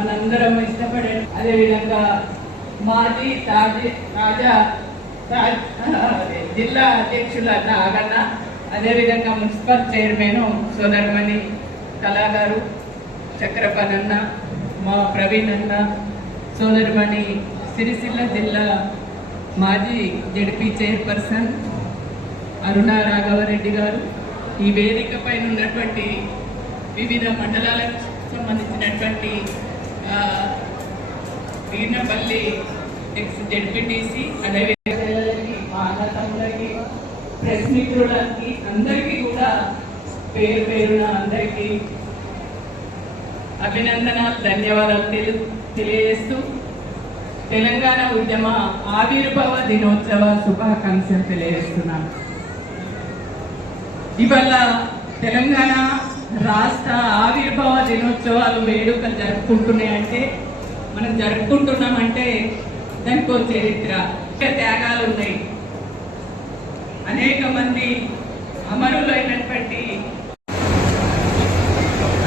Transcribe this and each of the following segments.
మనందరం ఇష్టపడే, అదేవిధంగా మాజీ తాజా జిల్లా అధ్యక్షుల నాగన్న, అదేవిధంగా మున్సిపల్ చైర్మన్ సోదరమణి కళాగారు, చక్రపనన్న, మా ప్రవీణ్ అన్న, సోదరమణి సిరిసిల్ల జిల్లా మాజీ జడ్పీ చైర్పర్సన్ అరుణ రాఘవరెడ్డి గారు, ఈ వేదిక పైన ఉన్నటువంటి వివిధ మండలాలకు సంబంధించినటువంటి వీణపల్లి ఎక్స్ జడ్పీటీసీ, అదేవిధంగా మా అన్నతమ్ములకి, ప్రెస్ మిత్రులకి అందరికీ కూడా పేరు పేరున అందరికీ అభినందనలు, ధన్యవాదాలు తెలియజేస్తూ తెలంగాణ ఉద్యమ ఆవిర్భావ దినోత్సవ శుభాకాంక్షలు తెలియజేస్తున్నాను. ఇవాళ తెలంగాణ రాష్ట్ర ఆవిర్భావ దినోత్సవాలు వేడుకలు జరుపుకుంటున్నాయంటే, మనం జరుపుకుంటున్నామంటే దానికి ఒక చరిత్ర, త్యాగాలు ఉన్నాయి. అనేక మంది అమరులైనటువంటి,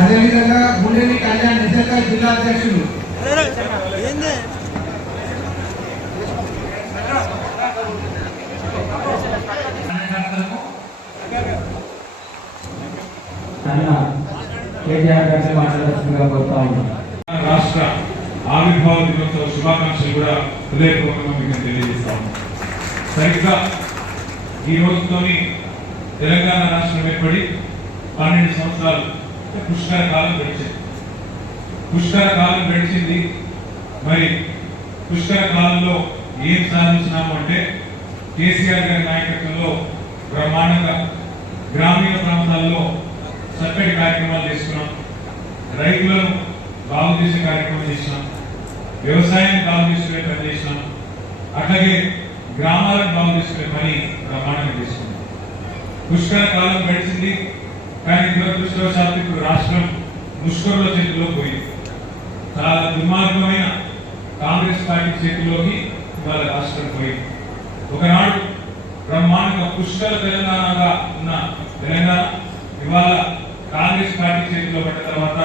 అదేవిధంగా గుండెని కళ్యాణ్ నిజంగా జిల్లా అధ్యక్షులు రాష్ట్ర ఆవిర్భావ దినోత్సవ శుభాకాంక్షలు కూడా హృదయపూర్వకంగా మీకు తెలియజేస్తాము. సరిగ్గా ఈ రోజుతోని తెలంగాణ రాష్ట్రం ఏర్పడి 12 సంవత్సరాలు పుష్కర కాలం గడిచింది. పుష్కర కాలం గడిచింది. మరి పుష్కర కాలంలో ఏం సాధించినాము అంటే, కేసీఆర్ గారి నాయకత్వంలో బ్రహ్మాండంగా గ్రామీణ ప్రాంతాల్లో చక్కటి కార్యక్రమాలు చేస్తున్నాం. రైతులను బాగు చేసే కార్యక్రమం చేసినాం. వ్యవసాయాన్ని బాగు చేసుకునే పని చేసినాం. అట్లాగే గ్రామాలను బాగు చేసుకునే పని బ్రహ్మాండంగా చేస్తున్నాం. పుష్కర కాలం గడిచింది. కానీ దురదృష్టవశాత్తు ఇప్పుడు రాష్ట్రం ముష్కరుల చేతిలో పోయింది. చాలా దుర్మార్గమైన కాంగ్రెస్ పార్టీ చేతిలోకి ఇవాళ రాష్ట్రం పోయింది. ఒకనాడు బ్రహ్మాండంగా పుష్కర తెలంగాణగా ఉన్న తెలంగాణ ఇవాళ కాంగ్రెస్ పార్టీ చేతిలో పడ్డ తర్వాత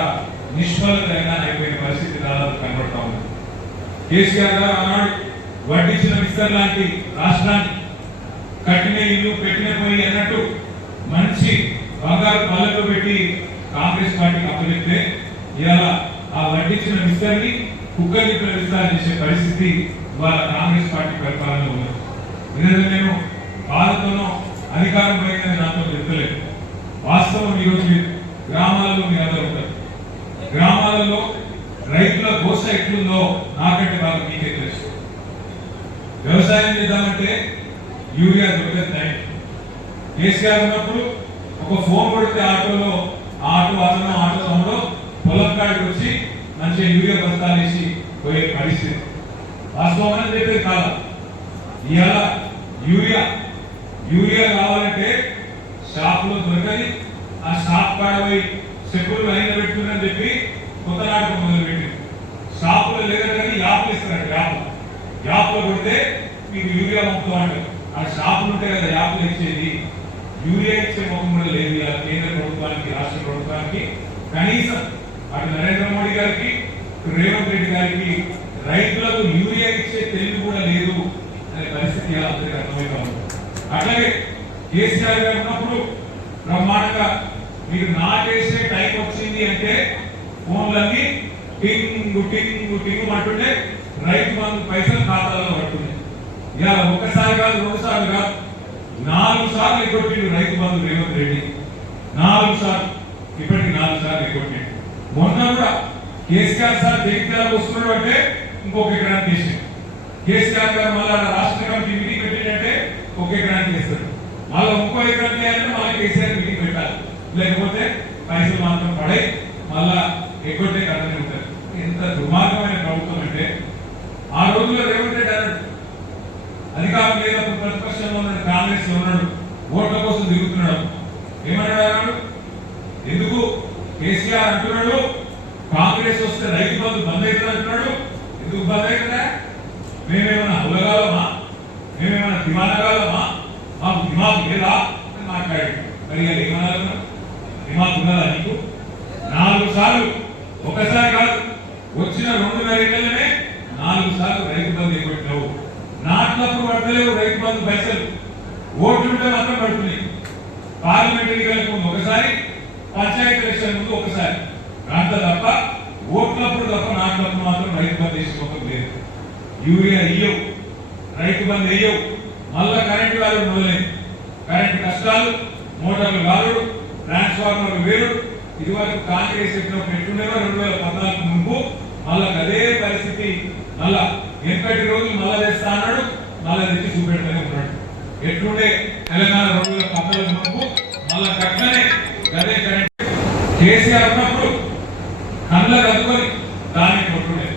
నిష్ఫల తెలంగాణ అయిపోయిన పరిస్థితి దాదాపు కనబడతా ఉంది. కేసీఆర్ గారు ఆనాడు వడ్డించిన మిస్టర్ లాంటి రాష్ట్రాన్ని కట్టిన ఇల్లు పెట్టిన పోయి అన్నట్టు మంచి బంగారు పల్లెలో పెట్టి కాంగ్రెస్ పార్టీకి అప్పచెప్తే ఇవాళ ఆ వడ్డించిన మిస్టర్ని కుక్కలిపిన విస్తారం చేసే పరిస్థితి ఇవాళ కాంగ్రెస్ పార్టీ పరిపాలనలో ఉంది. ఎందుకంటే నేను బాధతోనో అధికారం పోయిందని నాతో చెప్తలేదు. వాస్తవం ఈరోజు గ్రామాలలో మీరు అందరూ ఉంటారు. గ్రామాలలో రైతుల గోస ఎట్లుందో నాకంటే బాగా మీకే తెలుసు. వ్యవసాయం చేద్దామంటే యూరియా దొరకదు టైం. కేసీఆర్ ఉన్నప్పుడు ఒక ఫోన్ కొడితే ఆటోలో ఆటో అతను ఆటో తమ్ముడు పొలం కాడికి వచ్చి మంచిగా యూరియా బస్తాలు వేసి పోయే పరిస్థితి. వాస్తవం అని చెప్పేది కాదు. ఇవాళ యూరియా కావాలంటే షాపులో దొరకది. ఆ షాప్ కాడ పోయి చెప్పులు లైన్ పెట్టుకుందని చెప్పి కొత్త నాటకం మొదలుపెట్టింది. షాపులో లేదంటే యాప్లు ఇస్తారంట. యాప్లో కొడితే మీకు యూరియా పంపుతామంటారు. ఆ షాపులు ఉంటే కదా యాప్లు ఇచ్చేది. యూరియా ఇచ్చే ముఖం కూడా లేదు కేంద్ర ప్రభుత్వానికి, రాష్ట్ర ప్రభుత్వానికి. కనీసం అటు నరేంద్ర మోడీ గారికి, రేవంత్ రెడ్డి గారికి రైతులకు యూరియా ఇచ్చే తెలివి కూడా లేదు అనే పరిస్థితి ఎలా అందరికీ అర్థమైనా ఉంది. అట్లాగే కేసీఆర్ గారు ఉన్నప్పుడు బ్రహ్మాండంగా మీరు నాటేసే టైం వచ్చింది అంటే ఫోన్లన్నీ టింగు టింగు టింగు అంటుంటే రైతు బంధు పైసలు ఖాతాలో పడుతుంది. ఇలా ఒక్కసారి కాదు, 2 సార్లు కాదు, 4 సార్లు ఎగ్గొట్టిండు రైతు బంధు రేవంత్ రెడ్డి. 4 సార్లు, ఇప్పటికి 4 సార్లు ఎగ్గొట్టిండు. మొన్న కూడా కేసీఆర్ సార్ జగిత్యాలకు వస్తున్నాడు అంటే ఇంకొక ఎకరానికి వేసాడు. కేసీఆర్ గారు మళ్ళీ రాష్ట్ర కమిటీ మీటింగ్ పెట్టిందంటే ఒక ఎకరానికి వేస్తాడు. మళ్ళీ ఇంకో ఎకరానికి వేయాలంటే మళ్ళీ కేసీఆర్ మీటింగ్ పెట్టాలి. లేకపోతే పైసలు మాత్రం పడే మళ్ళా ఎగ్గొట్టే కథనే ఉంటారు. ఎంత దుర్మార్గమైన ప్రభుత్వం అంటే, ఆ రోజుల్లో రేవంత్ రెడ్డి అన్నాడు, అధికారం లేనప్పుడు ప్రతిపక్షంలో ఉన్నాడు, కాంగ్రెస్ లో ఉన్నాడు, ఓట్ల కోసం తిరుగుతున్నాడు. ఏమన్నాడు అన్నాడు? ఎందుకు కేసీఆర్ అంటున్నాడు కాంగ్రెస్ వస్తే రైతు బంధు బంద్ అవుతుంది అంటున్నాడు. ఎందుకు బంద్ అవుతుందా? మేమేమన్నా ఉలగాలమా? మేమేమన్నా దిమానగాలమా? మాకు దిమాగ్ లేదా అని మాట్లాడాడు. మరి ఏమన్నా దిమాగ్ ఉన్నదా నీకు? 4 సార్లు, ఒకసారి కాదు, వచ్చిన పడతలేవు రైతు బంధు పైసలు. ఓట్లుంటే మాత్రం పడుతున్నాయి. పార్లమెంట్ ఎన్నికలకు ముందు ఒకసారి, పంచాయతీ ఎలక్షన్ ముందు ఒకసారి, అంత తప్ప ఓట్లప్పుడు తప్ప నాట్లప్పుడు మాత్రం రైతు బంధు వేసుకోవడం లేదు. యూరియా ఇయ్యవు, రైతు బంధు వేయవు, మళ్ళా కరెంటు వాళ్ళు మొదలైంది. కరెంటు కష్టాలు, మోటార్లు కాలుడు, ట్రాన్స్ఫార్మర్లు వేరు. ఇదివరకు కాంగ్రెస్ ఎట్టినప్పుడు ఎట్లుండేవో 2014 ముందు మళ్ళా అదే పరిస్థితి. మళ్ళా ఎప్పటి రోజులు మళ్ళా తెస్తా అన్నాడు, మళ్ళా తెచ్చి చూపెడతానే ఉన్నాడు. ఎట్లుండే తెలంగాణ 2014 ముందు మళ్ళా కట్టనే అదే కరెంట్. కేసీఆర్ ఉన్నప్పుడు కళ్ళ కట్టుకొని దాన్ని కొట్టుడే.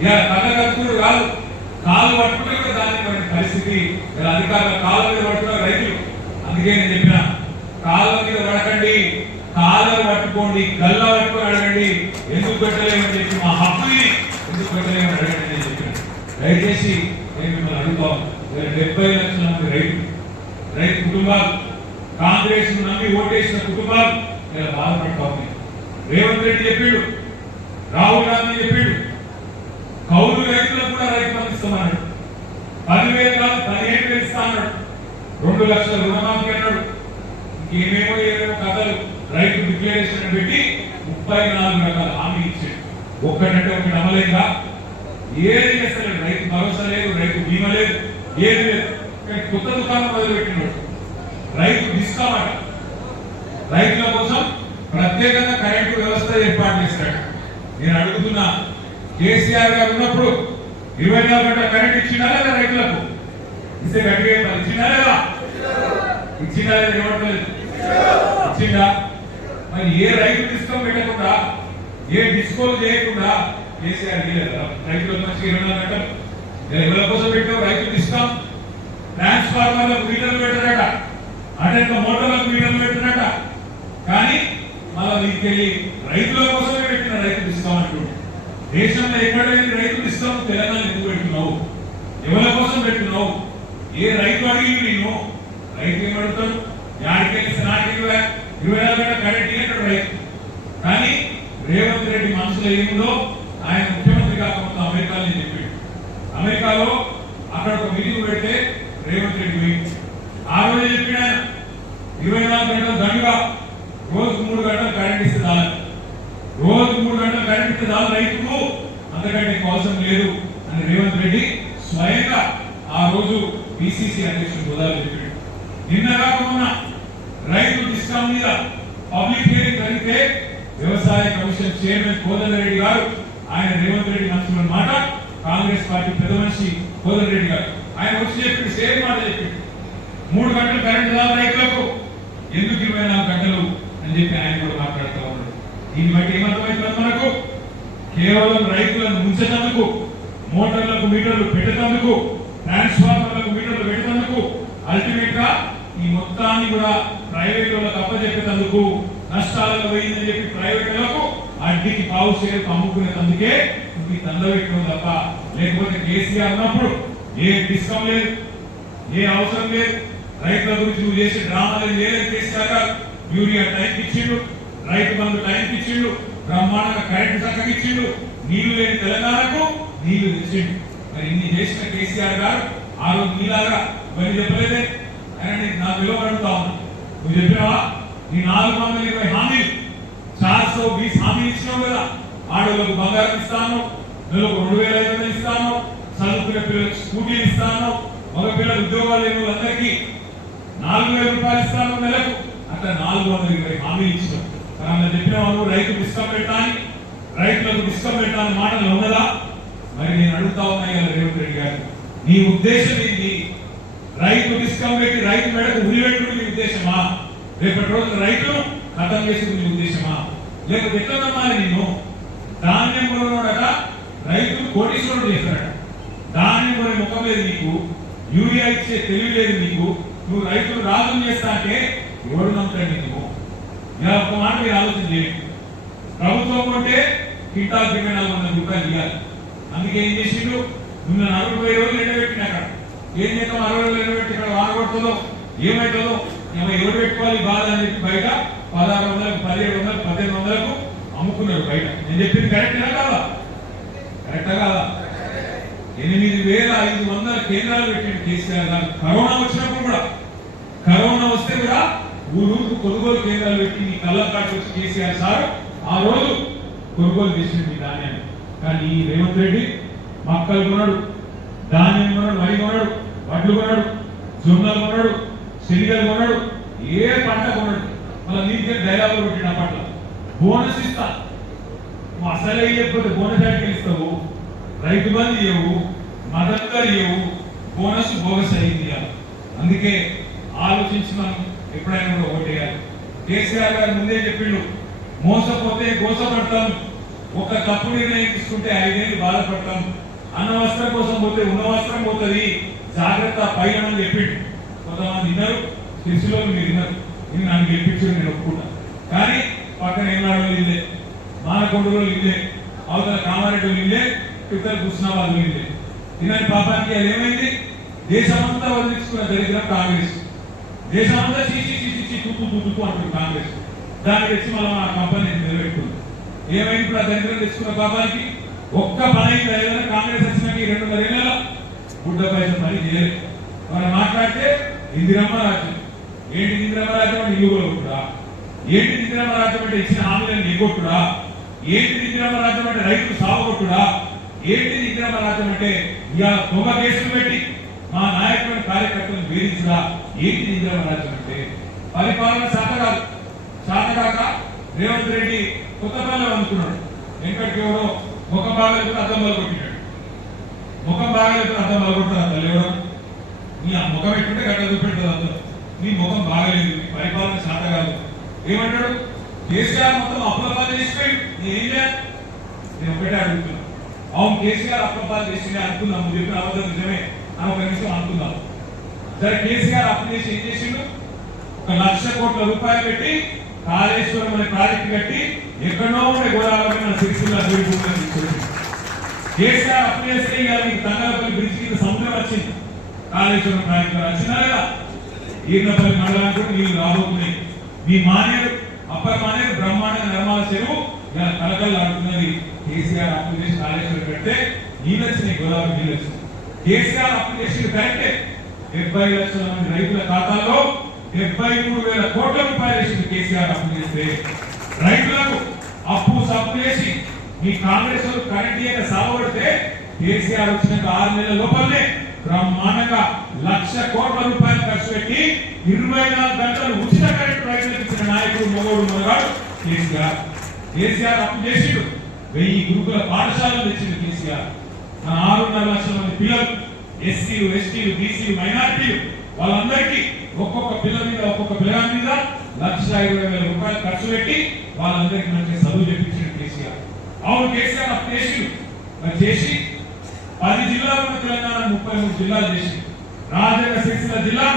ఇక కళ్ళ కట్టుకుడు కాదు, కాలు పట్టుకుంటే కూడా దానికి పరిస్థితి. అధికారుల కాళ్ళ మీద పట్టుకున్న రైతులు. అందుకే నేను చెప్పిన కాళ్ళ మీద పడకండి, కాళ్ళను పట్టుకోండి, గల్ల పట్టుకొని అడగండి. ఎందుకు పెట్టలేమని చెప్పి మా హక్కుని ఎందుకు పెట్టలేమని అడగండి అని చెప్పిన. దయచేసి నేను మిమ్మల్ని అడుగుతాను. 70 లక్షల మంది రైతు కుటుంబాలు, కాంగ్రెస్ నమ్మి ఓటేసిన కుటుంబాలు ఇలా బాధపడతా ఉన్నాయి. రేవంత్ రెడ్డి చెప్పాడు, రాహుల్ గాంధీ చెప్పాడు, కౌలు రైతులకు కూడా రైతు బంధు ఇస్తామన్నాడు. 10,000 కాదు 15,000 ఇస్తా అన్నాడు. 2 లక్షల రుణమాఫీ అన్నాడు. ఏమేమో కథలు. రైతు డిక్లరేషన్ పెట్టి 34 రకాల హామీ ఇచ్చాడు. ఒక్కటంటే ఒకటి అమలేదా? ఏది చేస్తలేదు. రైతు భరోసా లేదు, రైతు బీమా లేదు, ఏది లేదు. కొత్త దుకాణం మొదలుపెట్టినాడు. రైతు డిస్కౌంట్, రైతుల కోసం ప్రత్యేకంగా కరెంటు వ్యవస్థ ఏర్పాటు చేస్తాడు. నేను అడుగుతున్నా, కేసీఆర్ గారు ఉన్నప్పుడు 24 గంటల కరెంట్ ఇచ్చినా లేదా రైతులకు? ఇస్తే గట్టిగా ఇచ్చినా లేదా? ఇచ్చినా లేదా? ఇవ్వట్లేదు. ఇచ్చిందా? మరి ఏ రైతు డిస్కౌంట్ పెట్టకుండా, ఏ డిస్కౌంట్ చేయకుండా కేసీఆర్ ఇవ్వలేదా రైతులకు? మంచి 24 గంటలు ఎవరి కోసం పెట్టావు? రైతు డిస్కౌంట్. ట్రాన్స్ఫార్మర్లకు మీటర్లు పెట్టారట, అంటే మోటార్లకు మీటర్లు పెట్టారట. కానీ మళ్ళీ వీటికెళ్ళి రైతుల కోసమే పెట్టిన రైతు డిస్కౌంట్ అంటుండే. దేశంలో ఎక్కడ రైతు డిస్కౌంట్ తెలంగాణ ఎందుకు పెట్టున్నావు? ఎవరి కోసం పెట్టున్నావు? ఏ రైతు అడిగి నేను రైతు ఏమడుగుతాడు? యాడికెళ్ళి నాటికి 24 గంటల కరెంట్ ఇవ్వడు రైతు. కానీ రేవంత్ రెడ్డి మనసులో ఏముందో ఆయన ముఖ్యమంత్రి కాకపోతే అమెరికాలో చెప్పాడు. అమెరికాలో అక్కడ ఒక మీటింగ్ పెడితే రేవంత్ రెడ్డి పోయింది. ఆ రోజు చెప్పిన 24 గంటలు దండుగా రోజుకు 3 గంటలు కరెంట్ ఇస్తే చాలు, రోజుకు 3 గంటలు కరెంట్ ఇస్తే చాలు రైతుకు, అంతకంటే అవసరం లేదు అని రేవంత్ రెడ్డి స్వయంగా ఆ రోజు పిసిసి అధ్యక్షుడు హోదాలో చెప్పాడు. నిన్న కాకుండా రైతు డిస్కౌంట్ మీద పబ్లిక్ హియరింగ్ జరిగితే వ్యవసాయ కమిషన్ చైర్మన్ కోదండ రెడ్డి గారు, ఆయన రేవంత్ రెడ్డి నచ్చిన మాట, కాంగ్రెస్ పార్టీ పెద్ద మనిషి కోదండ రెడ్డి గారు ఆయన వచ్చి చెప్పి సేమ్ మాట చెప్పి 3 గంటలు కరెంట్ రాదు రైతులకు, ఎందుకు 24 గంటలు అని చెప్పి ఆయన కూడా మాట్లాడుతూ ఉన్నాడు. దీన్ని బట్టి ఏమర్థమవుతుంది మనకు? కేవలం రైతులను ముంచేందుకు, మోటార్లకు మీటర్లు పెట్టేందుకు, ట్రాన్స్ఫార్మర్లకు మీటర్లు పెట్టేందుకు, అల్టిమేట్ గా ఈ మొత్తాన్ని కూడా ప్రైవేట్ వాళ్ళకు అప్పచెప్పేందుకు, నష్టాలకు పోయిందని చెప్పి ప్రైవేట్ వాళ్ళకు అడ్డికి పావు షేర్ అమ్ముకునేందుకే ఈ తండబెట్టడం తప్ప, లేకపోతే కేసీఆర్ ఉన్నప్పుడు ఏ డిస్కౌంట్ లేదు, ఏ అవసరం లేదు. రైతుల గురించి నువ్వు చేసే డ్రామాలు లేదు. కేసీఆర్ గారు యూరియా టైంకి ఇచ్చిండు, రైతు బంధు టైంకి ఇచ్చిండు, బ్రహ్మాండంగా కరెంటు చక్కగా ఇచ్చిండు, నీళ్లు లేని తెలంగాణకు నీళ్లు తెచ్చిండు. మరి ఇన్ని చేసిన కేసీఆర్ గారు ఆ రోజు నీలాగా ఇవన్నీ చెప్పలేదే. ఆయన నా విలువ అడుగుతా ఉన్నా, నువ్వు చెప్పినావా? నీ 420 హామీలు 420 హామీలు ఇచ్చినావు కదా. ఆడవాళ్ళకు బంగారం ఇస్తాను, నెలకు 2,500 ఇస్తాను, చదువుకునే పిల్లలకు స్కూటీలు ఇస్తాను, మగ పిల్లల ఉద్యోగాలు లేని వాళ్ళందరికీ 4,000 రూపాయలు ఇస్తాను నెలకు. అట్లా 420 హామీలు ఇచ్చినావు. కానీ చెప్పినావు రైతు డిస్కౌంట్ పెట్టాలి, రైతులకు డిస్కౌంట్ పెట్టాలని మాటలు ఉన్నదా? మరి నేను అడుగుతా ఉన్నాయి కదా రేవంత్ రెడ్డి గారు, నీ ఉద్దేశం ఏంటి? రైతు డిస్కౌంట్ పెట్టి రైతు మేడకు ఉరిపెట్టుడు నీ ఉద్దేశమా? రేపటి రోజు రైతును ఖతం చేసుకుని నీ ఉద్దేశమా? లేకపోతే ఎట్లా నమ్మాలి నిన్ను? ధాన్యం కొనడట రైతు కోటీశ్వరుడు చేస్తాడట. ధాన్యం కొనే ముఖం లేదు నీకు, యూరియా ఇచ్చే తెలివి లేదు నీకు. నువ్వు రైతులు రాజు చేస్తా అంటే ఎవడు నమ్ముతాడు నీకు? ఇలా ఒక మాట మీరు ఆలోచన చేయండి. ప్రభుత్వం కొంటే క్వింటాల్ 2400 రూపాయలు ఇవ్వాలి. అందుకే ఏం చేసిండు? నిన్న 40 రోజులు ఎండబెట్టిన అక్కడ ఏం చేద్దాం? 60 రోజులు ఎండబెట్టి ఇక్కడ వాడగొడుతుందో ఏమవుతుందో ఎవరు పెట్టుకోవాలి బాధ అని చెప్పి బయట 1600, 1700, 1800 అమ్ముకున్నారు బయట. నేను చెప్పింది కరెక్టేనా కాదా? కరెక్టా కాదా? 8,500 కేంద్రాలు పెట్టిండు కేసీఆర్ గారు. కరోనా వచ్చినప్పుడు కూడా, కరోనా వస్తే కూడా ఊరూరుకు కొనుగోలు కేంద్రాలు పెట్టి ఈ కళ్ళకాటు వచ్చి కేసీఆర్ సార్ ఆ రోజు కొనుగోలు చేసింది మీ ధాన్యాన్ని. కానీ ఈ రేవంత్ రెడ్డి మక్కలు కొన్నాడు, ధాన్యం కొన్నాడు, వరి కొన్నాడు, వడ్లు కొన్నాడు, జొన్నలు కొన్నాడు, శనిగలు కొన్నాడు, ఏ పంట కొన్నాడు. మళ్ళీ నీకే డైలాగులు పెట్టిన పట్ల బోనస్ ఇస్తా, అసలే ఇవ్వకపోతే బోనస్ యాడికి ఇస్తావు, రైతు బంధు ఇవ్వవు, మద్దతుగా ఇవ్వవు, బోనస్ బోగస్ అయింది. అందుకే ఆలోచించి మనం ఎప్పుడైనా కూడా ఓటేయాలి. కేసీఆర్ గారు ముందే చెప్పిండు, మోసపోతే గోసపడతాం, ఒక తప్పు నిర్ణయం తీసుకుంటే 5 ఏళ్ళు బాధపడతాం, అన్న వస్త్రం కోసం పోతే ఉన్న వస్త్రం పోతుంది, జాగ్రత్త పైన అని చెప్పిండు. కొంతమంది విన్నారు, తెలిసిలో మీరు విన్నారు, నేను నన్ను గెలిపించు, నేను ఒప్పుకుంటా. కానీ పక్కన ఏనాడు ఇల్లే, మానకొండలో ఇల్లే, అవతల కామారెడ్డి ఇల్లే, ఇతర కృష్ణాబాద్ ఇల్లే. ఇలాంటి పాపానికి అది ఏమైంది? దేశమంతా వదిలించుకున్న దరిద్రం కాంగ్రెస్. దేశమంతా చీచి తూపు అంటుంది కాంగ్రెస్. దాన్ని తెచ్చి మళ్ళీ మన కంపెనీ నిలబెట్టుకుంది. ఏమైంది? ఇప్పుడు ఆ దరిద్రం తెచ్చుకున్న పాపానికి ఒక్క పని అయింది. కాంగ్రెస్ వచ్చినాక 2.5 ఏళ్ళ గుడ్డ పైస పని చేయలేదు. మనం మాట్లాడితే ఇందిరమ్మ రాజ్యం. ఏంటి ఇందిరమ్మ రాజ్యం అంటే ఇల్లు కొట్టుడా? ఏంటి ఇందిరమ్మ రాజ్యం అంటే ఇచ్చిన హామీలను ఎగ్గొట్టుడా? ఏంటి ఇందిరమ్మ రాజ్యం అంటే రైతులు సాగుకొట్టుడా? ఏంటి ఇందిరమ్మ రాజ్యం అంటే ఇవాళ దొంగ కేసులు పెట్టి మా నాయకులను కార్యకర్తలను వేధించుడా? ఏంటి ఇందిరమ్మ రాజ్యం అంటే? పరిపాలన శాతగాక రేవంత్ రెడ్డి కొత్త పనులు అనుకున్నాడు. వెంకటకి ఎవరో ముఖం బాగలేదు అర్థం వల్ల కొట్టినాడు. ముఖం బాగలేదు అర్థం వల్ల కొట్టారు. తల్లి ఎవరో నీ ఆ ముఖం పెట్టుకుంటే గట్ట చూపెడుతుంది అందరూ. నీ ముఖం బాగలేదు, నీ పరిపాలన శాత కాదు. ఏమంటాడు? కేసీఆర్ మొత్తం అప్లపాలు చేసిపోయి నేనేం చేయాలి? నేను ఒకటే అడుగుతున్నా. అవును, కేసీఆర్ అప్లపాలు చేసిందే అనుకుందాం, నువ్వు చెప్పిన అబద్ధం నిజమే అని ఒక నిమిషం అనుకుందాం. సరే, కేసీఆర్ అప్పు చేసి ఏం చేసిండు? 1,00,000 కోట్ల రూపాయలు పెట్టి కాళేశ్వరం అనే ప్రాజెక్టు కట్టి ఎక్కడో ఉండే గోదావరి సిరిసిల్ల దూరిపోతుందని తీసుకొచ్చింది. కేసీఆర్ అప్పు చేస్తే ఇవాళ మీకు తంగలపల్లి బ్రిడ్జ్ కింద సముద్రం వచ్చింది. కాళేశ్వరం ప్రాజెక్టు వచ్చిందా లేదా? ఈర్నపల్లి మండలానికి కూడా నీళ్లు రాబోతున్నాయి. మీ మానేరు అప్పర్ మానేరు బ్రహ్మాండ నిర్మాణ చెరువు ఇలా కలకలు ఆడుతున్నది. కేసీఆర్ అప్పు చేసి కాళేశ్వరం పెడితే నీళ్ళు వచ్చినాయి, గోదావరి నీళ్ళు వచ్చినాయి. కేసీఆర్ అప్పు చేసి కరెక్టే. 70 లక్షల మంది రైతుల ఖాతాల్లో 73,000 కోట్ల రూపాయలు వేసింది కేసీఆర్ అప్పు చేస్తే. రైతులకు అప్పు సప్పు చేసి మీ కాంగ్రెస్ కరెంట్ ఇయ్యక సాగబడితే కేసీఆర్ వచ్చినాక 6 నెలల లోపలనే బ్రహ్మాండంగా 1,00,000 కోట్ల రూపాయలు ఖర్చు పెట్టి 24 గంటలు ఉచిత కరెంట్ రైతులకు ఇచ్చిన నాయకుడు మొగోడు మొదగాడు కేసీఆర్. కేసీఆర్ అప్పు చేసిండు. 1000 గురుకుల పాఠశాలలు తెచ్చిండు కేసీఆర్. 6.5 లక్షల మంది పిల్లలు, ఎస్సీలు, ఎస్టీలు, బీసీలు, మైనారిటీలు, వాళ్ళందరికీ ఒక్కొక్క పిల్లల మీద ఒక్కొక్క పిల్లగాని మీద 1,20,000 రూపాయలు ఖర్చు పెట్టి వాళ్ళందరికీ మంచి చదువు చెప్పించిండు కేసీఆర్. అవును, కేసీఆర్ అప్పు చేసిండు. మరి చేసి 10 జిల్లాలు ఉన్న తెలంగాణ 33 జిల్లాలు చేసింది. రాజన్న సిరిసిల్ల జిల్లా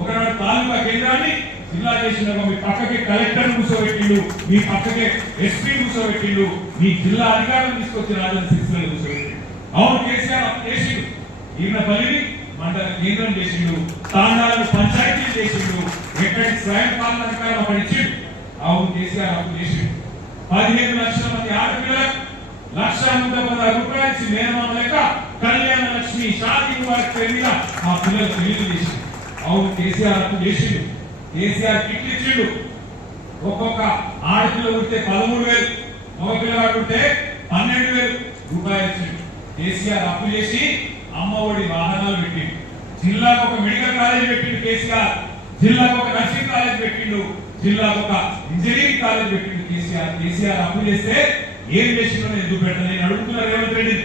ఒకనాడు తాలూకా కేంద్రాన్ని జిల్లా చేసిన మీ పక్కకి కలెక్టర్ కూర్చోబెట్టిండు, మీ పక్కకే ఎస్పీ కూర్చోబెట్టిండు, మీ జిల్లా అధికారులు తీసుకొచ్చి రాజన్న సిరిసిల్ల కూర్చోబెట్టిండు. అవును, కేసీఆర్ అప్పు చేసిండు. ఈయనపల్లిని మండల కేంద్రం చేసిండు, తాండాలను పంచాయతీలు చేసిండు, ఎక్కడి స్వయం పాలన అధికారులు అక్కడ ఇచ్చిండు. అవును, కేసీఆర్ అప్పు చేసిండు. 15 లక్షల మంది ఆడపిల్లలకు 1,116 రూపాయలు ఇచ్చి మేనమామ లెక్క కళ్యాణ లక్ష్మి షాదీ ముబారక్ పేరు మీద ఆ పిల్లలకు పెళ్లి చేసిండు. అవును, కేసీఆర్ అప్పు చేసిండు. కేసీఆర్ కిట్లు ఇచ్చిండు. ఒక్కొక్క ఆడపిల్ల ఉంటే 13,000, మగ పిల్లగాడు ఉంటే 12,000 రూపాయలు ఇచ్చిండు. కేసీఆర్ అప్పు చేసి అమ్మ ఒడి వాహనాలు పెట్టిండు. జిల్లాకు ఒక మెడికల్ కాలేజ్ పెట్టిండు కేసీఆర్. జిల్లాకు ఒక నర్సింగ్ కాలేజ్ పెట్టిండు. జిల్లాకు ఒక ఇంజనీరింగ్ కాలేజ్ పెట్టిండు కేసీఆర్. కేసీఆర్ అప్పు చేస్తే ఏం చేసిండో ఎందుకు పెట్టాలి నేను అడుగుతున్నా రేవంత్ రెడ్డి.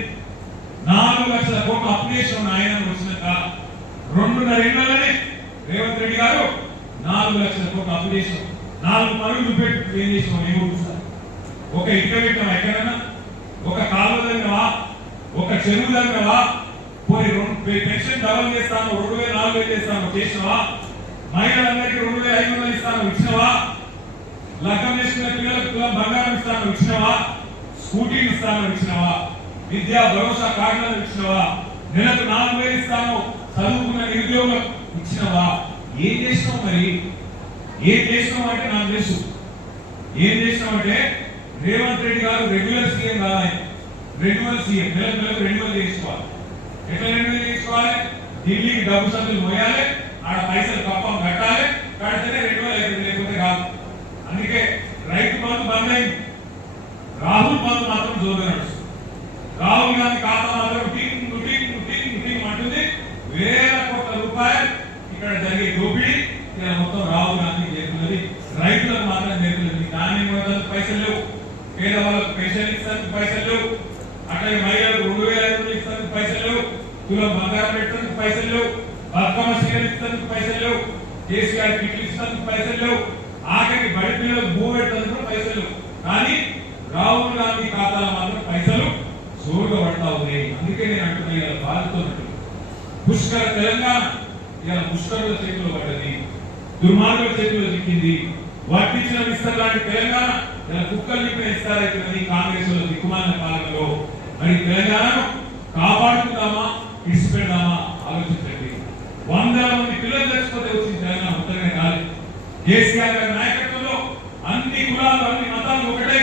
4 లక్షల కోట్ల అప్పు చేసిన ఆయన వచ్చినాక 2.5 ఏళ్లలోనే రేవంత్ రెడ్డి గారు 4 లక్షల కోట్ల అప్పు చేసాం. 4 పనులు పెట్టి ఏం చేసాం? ఏమవుతుంది సార్? ఒక ఇటుక పెట్టావా ఎక్కడైనా? ఒక కాలువ దగ్గరవా? ఒక చెరువు దగ్గరవా? పోయి పెన్షన్ డబల్ చేస్తాను, 2,000 4,000 చేస్తాను చేసినవా? మహిళలందరికీ 2,500 ఇస్తాను ఇచ్చినవా? లగ్గం చేసుకున్న పిల్లలకు తులం బంగారం ఇస్తాను ఇచ్చినవా? స్కూటీలు ఇస్తాను ఇచ్చినవా? విద్యా భరోసా కార్డులను ఇచ్చినవా? నెలకు 4,000 ఇస్తాను చదువుకున్న నిరుద్యోగులకు ఇచ్చినవా? ఏం చేసినావు? మరి ఏం చేసినావు అంటే నాకు తెలుసు. ఏం చేసినావు అంటే రేవంత్ రెడ్డి గారు రెగ్యులర్ సీఎం కాదు, రెగ్యులర్ సీఎం. నెలకు 2,000 చేసుకోవాలి. ఎట్లా నిర్ణయం తీసుకోవాలి? ఢిల్లీకి డబ్బు సందులు మోయాలి, ఆడ పైసలు కప్పం కట్టాలి, కడితేనే 2005 లేకపోతే కాదు. అందుకే రైతు బంధు బంద్ అయింది, రాహుల్ బంధు మాత్రం జోరుగా నడుస్తుంది. రాహుల్ గాంధీ ఖాతా మాత్రం టింగ్ టింగ్ టింగ్ టింగ్ అంటుంది. వేల కోట్ల రూపాయలు ఇక్కడ జరిగే దోపిడీ ఇలా మొత్తం రాహుల్ గాంధీ చేస్తున్నది, రైతులకు మాత్రం చేస్తున్నది. ధాన్యం కొనడానికి పైసలు లేవు, పేదవాళ్ళకు పెన్షన్ ఇస్తానికి పైసలు లేవు, అట్లాగే మహిళలకు 2500 ఇస్తానికి పైసలు లేవు, తులం బంగారం పెట్టడానికి పైసలు లేవు, బతుకమ్మ సీరియల్ ఇస్తానికి పైసలు లేవు, కేసీఆర్ కిట్లు ఇస్తానికి పైసలు లేవు, ఆఖరికి బడి పిల్లలకు భూ పెట్టడానికి పైసలు లేవు. కానీ రాహుల్ గాంధీ ఖాతాలో మాత్రం పైసలు జోరుగా పడతా ఉన్నాయి. అందుకే నేను అంటున్నా, ఇలా బాధతో పుష్కర తెలంగాణ ఇలా పుష్కరుల చేతిలో పడ్డది, దుర్మార్గుల చేతిలో చిక్కింది. వర్తించిన విస్తర్ లాంటి తెలంగాణ ఇలా కుక్కలు నింపిన ఇస్తారైతున్నది కాంగ్రెస్ దిక్కుమాలిన పాలనలో. మరి తెలంగాణను కాపాడుకుందామా ఇడిచిపెడదామా ఆలోచించండి. 100 మంది పిల్లలు చచ్చిపోతే వచ్చిన తెలంగాణ ఉత్తరమే కాదు. కేసీఆర్ గారి నాయకత్వంలో అన్ని కులాలు అన్ని మతాలు ఒకటే.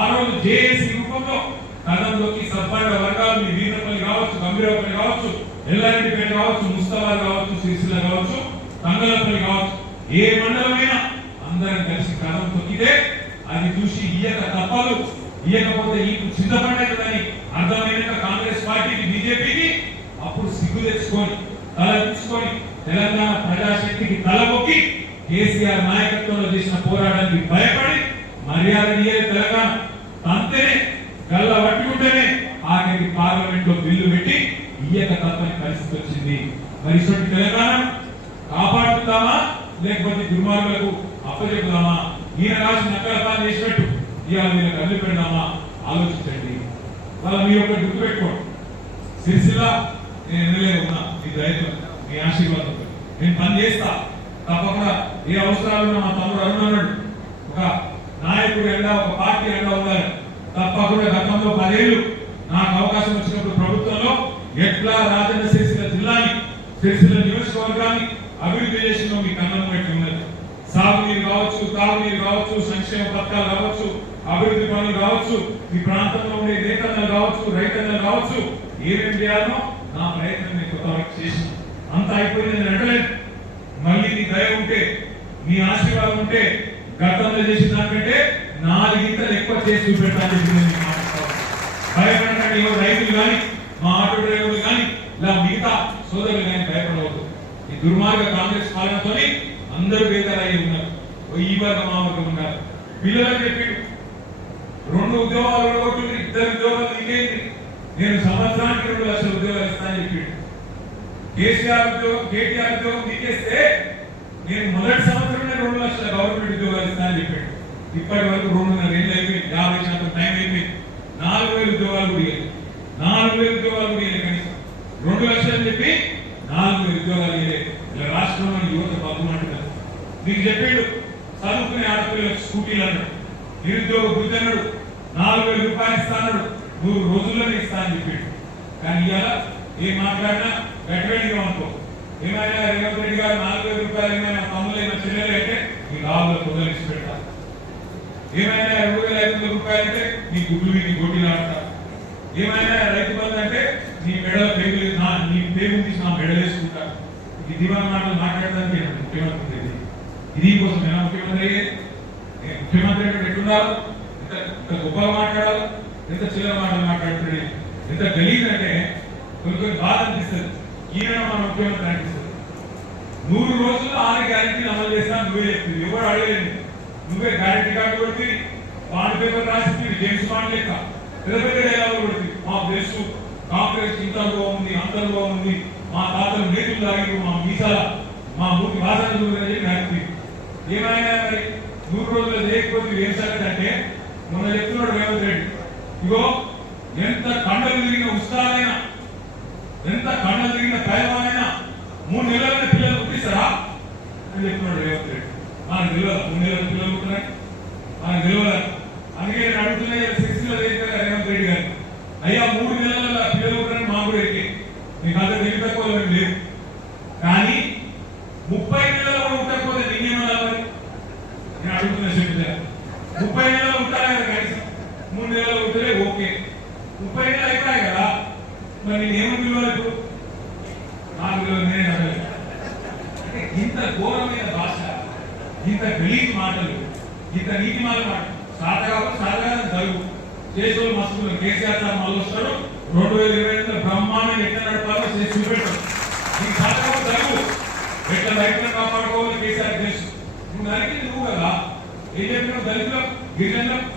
ఆ రోజు జేఏసీ రూపంలో కథంలోకి సబ్బండ వర్గాలు, మీ వీరపల్లి కావచ్చు, గంభీరపల్లి కావచ్చు, ఎల్లారెడ్డిపేట కావచ్చు, ముస్తాబాద్ కావచ్చు, సిరిసిల్ల కావచ్చు, తంగలపల్లి కావచ్చు, ఏ మండలమైనా అందరం కలిసి కథం తొక్కితే అది చూసి ఇయ్యక తప్పదు. ఇయ్యకపోతే ఈ చింతపడ్డదని అర్థమైన కాంగ్రెస్ పార్టీకి, బీజేపీకి అప్పుడు సిగ్గు తెచ్చుకొని తల తీసుకొని తెలంగాణ ప్రజాశక్తికి తలబొక్కి కేసీఆర్ నాయకత్వంలో చేసిన పోరాటానికి భయపడి మర్యాద తెలంగాణ అంతేనే గల్ల పట్టుకుంటేనే ఆఖరికి పార్లమెంట్ లో బిల్లు పెట్టి ఇయ్యక తప్పని పరిస్థితి వచ్చింది. మరి ఇటువంటి తెలంగాణ కాపాడుతుందామా లేకపోతే దుర్మార్గులకు అప్పచెప్పుదామా? ఈయన రాసి నక్కల పాలన చేసినట్టు ఇవాళ వీళ్ళకి అల్లు పెడదామా? ఆలోచించండి. వాళ్ళ మీ యొక్క గుర్తు పెట్టుకోండి. సిరిసిల్ల నేను ఎమ్మెల్యే ఉన్నా, మీ దయతో మీ ఆశీర్వాదంతో నేను పని చేస్తా. తప్పకుండా ఏ అవసరాలున్నా మా తమ్ముడు అరుణ్ అన్నాడు, ఒక నాయకుడు ఎండా ఒక పార్టీ ఎండా ఉండాలి. తప్పకుండా గతంలో 10 ఏళ్ళు నాకు అవకాశం వచ్చినప్పుడు ప్రభుత్వంలో ఎట్లా రాజన్న సిరిసిల్ల జిల్లాని, సిరిసిల్ల నియోజకవర్గాన్ని అభివృద్ధి చేసిన మీ కన్నం పెట్టి ఉన్నది. సాగునీరు కావచ్చు, తాగునీరు కావచ్చు, సంక్షేమ పథకాలు కావచ్చు, అభివృద్ధి పనులు కావచ్చు, ఈ ప్రాంతంలో ఉండే నేతన్నలు కావచ్చు, రైతన్నలు కావచ్చు, ఏమేమి చేయాలో నా ప్రయత్నం నేను కొంతవరకు చేసి అంత అయిపోయింది. నేను అంటలేదు, మళ్ళీ నీ దయ ఉంటే, నీ ఆశీర్వాదం ఉంటే గతంలో చేసిన దానికంటే 4 ఇంతలు ఎక్కువ చేసి చూపెట్టాలని భయపడకండి. రైతులు కానీ, మా ఆటో డ్రైవర్లు కానీ, ఇలా మిగతా సోదరులు కానీ భయపడవద్దు. ఈ దుర్మార్గ కాంగ్రెస్ పాలనతోని అందరూ బేదరయ్యి ఉన్నారు. ఈ వర్గం ఆ వర్గం ఉన్నారు. పిల్లలకు చెప్పి 2 ఉద్యోగాలు కొడుకుంటే 2 ఉద్యోగాలు ఇంకేంటి, నేను సంవత్సరానికి 2 లక్షల ఉద్యోగాలు ఇస్తానని చెప్పాడు. కేసీఆర్ ఉద్యోగం, కేటీఆర్ ఉద్యోగం తీసేస్తే నేను మొదటి సంవత్సరంలో 2 లక్షల గవర్నమెంట్ ఉద్యోగాలు ఇస్తానని చెప్పాడు. ఇప్పటి వరకు 2.5 ఏళ్ళు అయిపోయింది, 50% టైం అయిపోయింది. 4,000 ఉద్యోగాలు కూడా ఇవ్వాలి, 4,000 ఉద్యోగాలు కూడా ఇవ్వాలి. కనీసం 2 లక్షలు అని చెప్పి 4,000 ఉద్యోగాలు ఇవ్వలేదు. ఇలా రాష్ట్రంలో యువత బాగుంటున్నారు. మీకు చెప్పాడు చదువుకునే ఆడపిల్లలకు స్కూటీలు అన్నాడు, నిరుద్యోగ వృద్ధి అన్నాడు, 4,000 రూపాయలు ఇస్తా అన్నాడు, 100 రోజుల్లోనే ఇస్తా అని చెప్పాడు. కానీ ఇవాళ ఏం మాట్లాడినా గట్టిగా అనుకో. ఏమైనా రేవంత్ రెడ్డి గారు 4,000 రూపాయలు ఏమైనా తమ్ములు ఏమైనా చెల్లెలు అంటే మీ లాభంలో పొందలు ఇచ్చి పెడతారు. ఏమైనా 2,500 రూపాయలు అంటే నీ గుడ్లు మీకు గోటీలు ఆడతారు. ఏమైనా రైతు బంధు అంటే నీ మెడల పేరు నీ పేరు తీసి నా మెడలు వేసుకుంటారు. ఈ దివాణ మాటలు మాట్లాడడానికి ముఖ్యమంత్రి ఇది కోసం ముఖ్యమంత్రి ముఖ్యమంత్రి అంటే ఎట్లున్నారు, ఎంత గొప్పగా మాట్లాడాలి, ఎంత చిల్లర మాటలు మాట్లాడుతుంది, ఎంత గలీజ్ అంటే కొన్ని బాధ అనిపిస్తుంది. ఈయన మన ముఖ్యమంత్రి అనిపిస్తుంది. 100 రోజుల్లో 6 గ్యారెంటీలు అమలు చేస్తా నువ్వే చెప్తుంది, ఎవరు అడగలేదు. నువ్వే గ్యారెంటీ కార్డు కొడుతుంది, బాండ్ పేపర్ రాసి జేమ్స్ బాండ్ లెక్క పెద్ద పెద్ద డైలాగులు కొడుతుంది. మాకు తెలుసు కాంగ్రెస్ ఇంత బాగుంది, అంతర్ బాగుంది, మా తాతలు నేతులు తాగిరు, మా మీసాల మా మూర్తి వాసన చెప్పి ఏమైనా మరి 100 రోజులు లేకపోతే ఏం సంగతి అంటే మొన్న చెప్తున్నాడు రేవంత్ రెడ్డి, ఇగో ఎంత కండలు తిరిగిన ఉత్సాహమైనా, ఎంత కండలు తిరిగిన పైలవానైనా 3 నెలలైన పిల్లలు పుట్టిస్తారా అని చెప్తున్నాడు రేవంత్ రెడ్డి. మనకు తెలియదు 3 నెలల పిల్లలు పుట్టినాయి, మనకు తెలియదు. అందుకే నేను అడుగుతున్నా 6 రేవంత్ రెడ్డి గారు, అయ్యా 3 నెలల పిల్లలు పుట్టినని మాకు కూడా ఎక్కి మీకు అంత తెలివి తక్కువ లేదు. కానీ 30 నెలలు కూడా ఉండకపోతే నిన్నేమన్నా మరి నేను అడుగుతున్నా చెప్తా. 30 నెలలు ఉంటారా కదా, కనీసం 3 నెలలు ఉంటే ఓకే, 30 నెలలు అయిపోయాయి కదా, మరి నేనేమో పిలవాలి ఇప్పుడు ఇంత నీతి మాట సాధగా జరుగు చేసేవాళ్ళు మస్తు కేసీఆర్ సార్ మళ్ళీ వస్తారు 2022 బ్రహ్మాండంగా ఎట్లా నడపాలో చేసి చూపెట్టారు నీకు సాధగా జరుగు ఎట్లా రైతులను కాపాడుకోవాలి కేసీఆర్ తెలుసు నువ్వు దానికి నువ్వు కదా ఏం చెప్పినావు దళితులకు గిరిజనులకు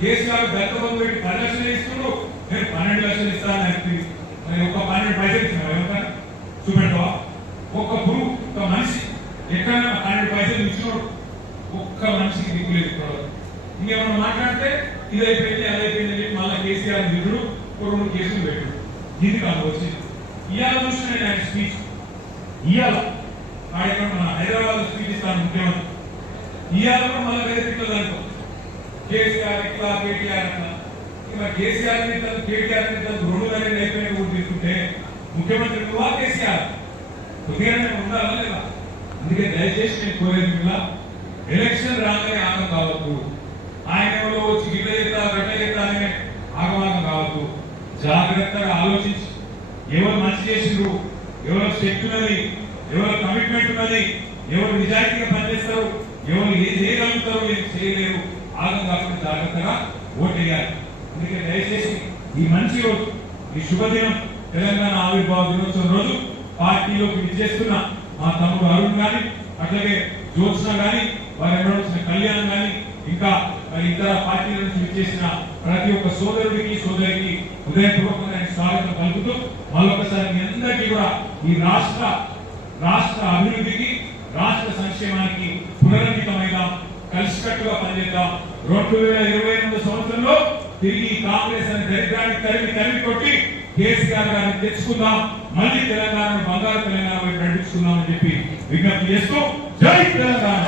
కేసీఆర్ దళిత బంధు పెట్టి 10 లక్షలు ఇస్తున్నాడు నేను 12 లక్షలు ఇస్తానని చెప్పి మరి ఒక 12 పైసలు ఇచ్చినావు ఏమంటారు చూపెట్టవా ఒక్క పురుగు ఒక మనిషి ఎక్కడైనా 12 పైసలు ఇచ్చినాడు ఒక్క మనిషికి దిక్కులేదు ఇంకేమన్నా మాట్లాడితే ఇదైపోయింది అదైపోయింది చెప్పి మళ్ళీ కేసీఆర్ దిగుడు రెండు కేసులు పెట్టు ఇది కాదు వచ్చింది ఇవాళ చూసిన నేను ఆయన స్పీచ్ ఇవాళ ఆయన మన హైదరాబాద్ స్పీచ్ ఇస్తాను ముఖ్యమంత్రి ఇవాళ కూడా మళ్ళీ వేరే తిట్టదు అనుకో కేసీఆర్ ఇట్లా కేటీఆర్ అట్లా ఇంకా కేసీఆర్ కేటీఆర్ రెండు దగ్గర అయిపోయిన కూడా తీసుకుంటే ముఖ్యమంత్రి నువ్వా కేసీఆర్ కొద్దిగానే ఉండాలా లేదా అందుకే దయచేసి నేను కోరేది ఇలా ఎలక్షన్ రాగానే ఆగం కావద్దు ఆయన ఎవరో వచ్చి గిట్ల చేస్తా గట్ల చేస్తా అనే ఆగమాగం కావద్దు జాగ్రత్తగా ఆలోచించి ఎవరు మంచి చేసిండ్రు ఎవరు శక్తి ఉన్నది ఎవరు కమిట్మెంట్ ఉన్నది ఎవరు నిజాయితీగా పనిచేస్తారు ఎవరు ఏం చేయగలుగుతారు ఏం చేయలేరు ఆగం కాకుండా జాగ్రత్తగా ఓటేయాలి అందుకే దయచేసి ఈ మంచి రోజు ఈ శుభదినం తెలంగాణ ఆవిర్భావ దినోత్సవం రోజు పార్టీలోకి విచ్చేస్తున్న మా తమ్ముడు అరుణ్ గాని అట్లాగే జ్యోత్స్న గాని వారి ఎవరో వచ్చిన కళ్యాణ్ గాని ఇంకా ఇతర పార్టీల నుంచి విచ్చేసిన ప్రతి ఒక్క సోదరుడికి సోదరికి హృదయపూర్వకంగా స్వాగతం పలుకుతూ మరొకసారి మీ అందరికీ కూడా ఈ రాష్ట్ర అభివృద్ధికి రాష్ట్ర సంక్షేమానికి పునరంకితమైదాం కలిసికట్టుగా పనిచేద్దాం 2028 సంవత్సరంలో తిరిగి కాంగ్రెస్ అనే దరిద్రాన్ని తరిమి కొట్టి కేసీఆర్ గారిని తెచ్చుకుందాం మళ్ళీ తెలంగాణను బంగారు తెలంగాణ వైపు నడిపించుకుందాం అని చెప్పి విజ్ఞప్తి చేస్తూ జై తెలంగాణ.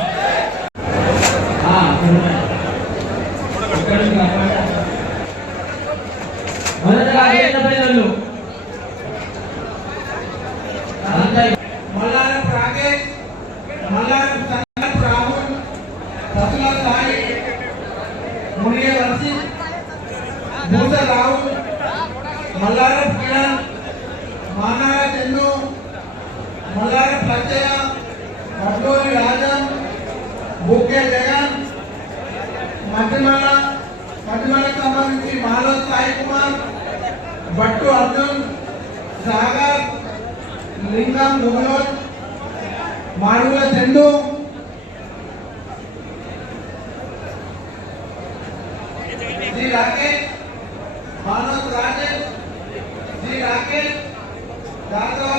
మల్లారం రాకేష్ మల్లారం సందీప్ రాహుల్ పసుల సాయి మునియ వంశీ భూస రాహుల్ మల్లారం కిరణ్ మానార చందు మల్లారం ప్రత్యయ వడ్లూరి రాజన్ బుక్కే జగన్ మధ్యమలకు సంబంధించి మాలో సాయి కుమార్ భట్టు అర్జున్ సాగర్ లింగం ముగలోల్ మాడుగుల చందు జి రాకేష్ మానవ్ రాజేష్ జి రాకేష్ దాసవ